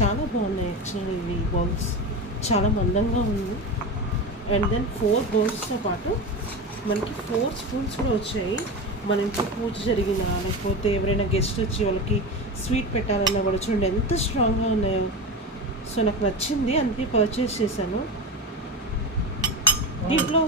చాలా బాగున్నాయి యాక్చువల్లీ ఇవి బౌల్స్, చాలా మందంగా ఉంది. అండ్ దెన్ 4 బౌల్స్తో పాటు మనకి 4 స్పూన్స్ కూడా వచ్చాయి. మన ఇంట్లో పూజ జరిగినా లేకపోతే ఎవరైనా గెస్ట్ వచ్చి వాళ్ళకి స్వీట్ పెట్టాలన్నా కూడా చూడండి ఎంత స్ట్రాంగ్గా ఉన్నాయో. సో నాకు నచ్చింది, అందుకే పర్చేస్ చేశాను. దీంట్లో